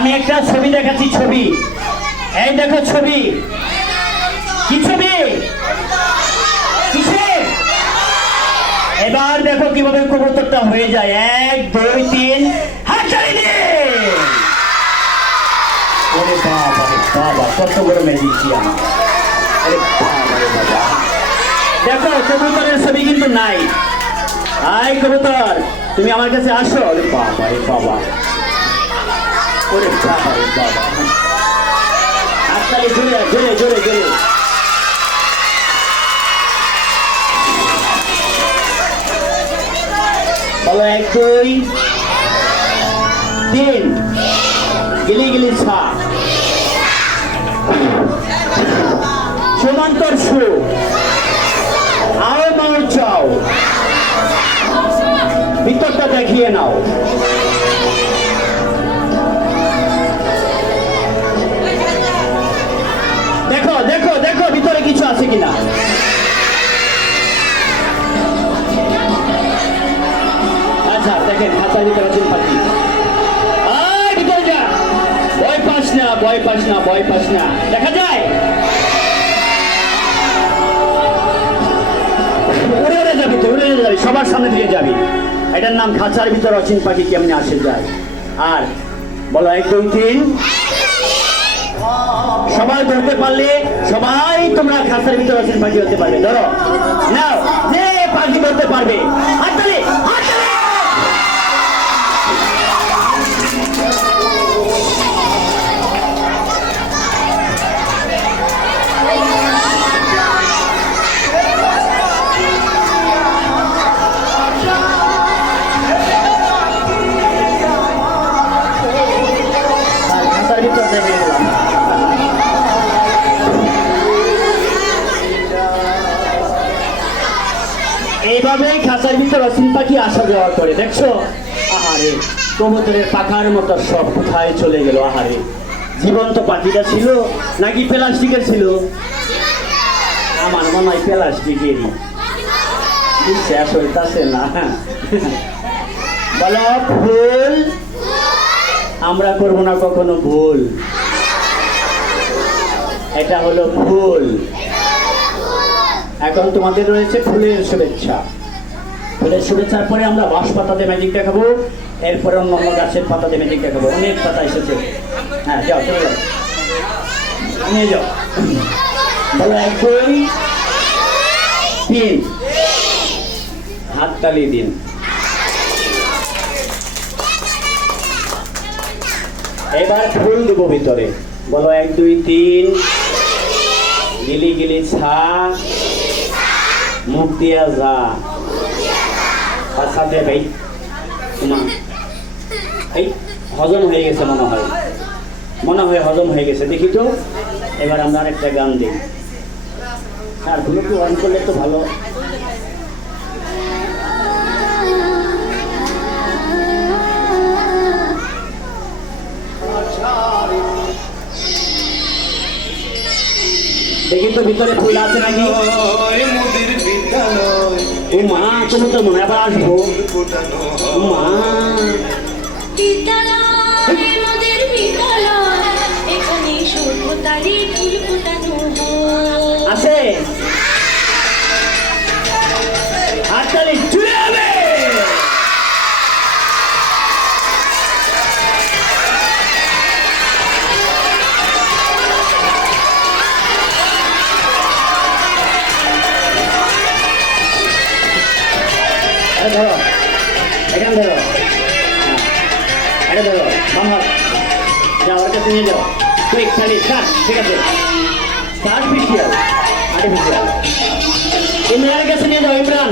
আমি একটা ছবি দেখাচ্ছি, ছবি। এই দেখো ছবি। কি ছবি? কিসের? এবার দেখো কিভাবে কবুতরটা হয়ে যায়। 1 2 3 হাততালি দে। ওরে বাবা রে বাবা, কত বড় ম্যাজিশিয়ান! আরে বাবা রে বাবা, দেখো কবুতরের ছবি কিন্তু নাই। আই কবুতর, তুমি আমার কাছে আসো। আরে বাবা রে বাবা, ওরে বাবা রে বাবা, হাততালি জোরে জোরে জোরে জোরে। বলো 1 2 3 গিলি গিলি ছা, সমান্তর সু, আও মাও চাও। ভিতরটা দেখিয়ে নাও। দেখো দেখো দেখো ভিতরে কিছু আছে কিনা। আচ্ছা দেখেন, খাতার ভিতরে আছেন পাখি। ভিতরে যা, ভয় পাস না, ভয় পাস না, ভয় পাস না। দেখা যায় উড়ে উড়ে যাবি, তো উড়ে উড়ে যাবি, সবার সামনে দিয়ে যাবি। এটার নাম খাঁচার ভিতর অচিন পাখি কেমনি আসে যায়। আর বলো 1 2 3। সবাই ধরতে পারলে সবাই তোমরা খাঁচার ভিতর অচিন পাখি হতে পারবে। ধরো নাও, যে পাখি ধরতে পারবে হাততালি হাততালি। এইভাবেই খাঁচার ভিতর অচিন পাখি আসা যাওয়া করে। দেখছো, আহারে কবুতরের পাখার মতো সব কোথায় চলে গেল। আহারে, জীবন্ত পাখিটা ছিল নাকি প্লাস্টিকের ছিল? আমার মনে হয় প্লাস্টিকেরই। শেষ হইতাছে না। বলো ভুল, আমরা করবো না কখনো ভুল। এটা হলো ফুল। এখন তোমাদের রয়েছে ফুলের শুভেচ্ছা। ফুলের শুভেচ্ছার পরে আমরা বাঁশ পাতাতে ম্যাজিক দেখাবো, এরপরে অন্য অন্য গাছের পাতাতে ম্যাজিক দেখাবো। অনেক পাতা এসেছে। হ্যাঁ যাও, চলে যাও, নিয়ে যাও। বলো 1 2 3, হাততালি দিন। এবার ফুল দেবো ভিতরে। বলো 1 2 3, গিলি গিলি ছা, মুখ দিয়া যা। সাথে ভাই তোমার এই হজম হয়ে গেছে মনে হয়, মনে হয় হজম হয়ে গেছে। দেখি তো, এবার আমরা আরেকটা গান দিই। আর গুলো একটু অন করলে তো ভালো। দেখি তো ভিতরে ফুল আছে নাকি। ও মা, তুমি তো মনে আবার আসবো। মা আছে, হাততালি জুড়ে হবে। ধরো, এখানে ধরো, এটা ধরো, বাংলা যাও, ওর কাছে নিয়ে যাও। কুইক খালি স্টার্ট। ঠিক আছে, আর্টিফিশিয়াল আর্টিফিশিয়াল। ইমরানের কাছে নিয়ে যাও। ইমরান